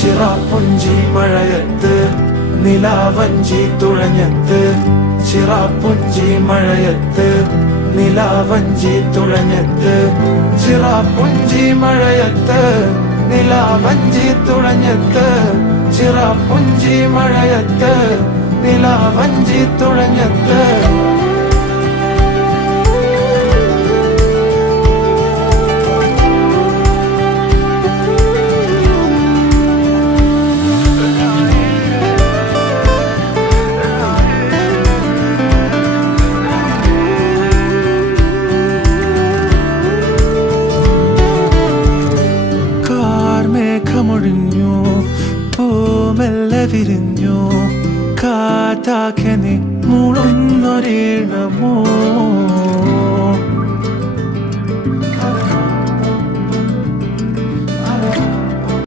ചിറാപ്പുഞ്ചി മഴയത്ത് നിലാവഞ്ചി തുഴഞ്ഞത്ത് ചിറാപ്പുഞ്ചി മഴയത്ത് നിലാവഞ്ചി തുഴഞ്ഞത്ത് ചിറാപ്പുഞ്ചി മഴയത്ത് നിലാവഞ്ചി തുഴഞ്ഞത്ത് ചിറാപ്പുഞ്ചി മഴയത്ത് നിലാവഞ്ചി തുഴഞ്ഞത്ത് മേഘമൊഴിഞ്ഞു പൂമെല്ലെ വിരിഞ്ഞു കാറ്റാകെ നീ മൂളുന്നൊരീണമോ